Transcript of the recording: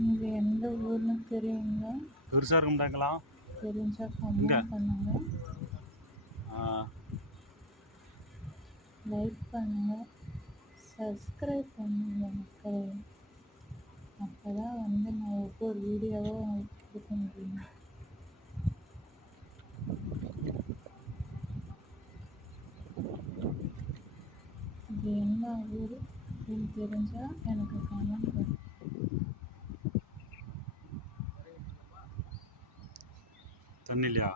நீங்க எந்த ஊர்னு தெரியுங்களா? பெருசாக இருக்கும்டாங்களா? தெரிஞ்சா இங்கே கமெண்ட் பண்ணுங்க, லைக் பண்ணுங்க, சப்ஸ்கிரைப் பண்ணுங்க மக்களே. அப்பதான் நான் ஒவ்வொரு வீடியோவும் உங்களுக்கு கொடுக்க முடியும். இது என்ன ஊர் அப்படின்னு தெரிஞ்சா எனக்கு கமெண்ட் பண்ணுங்க. தண்ணி இல்லையா?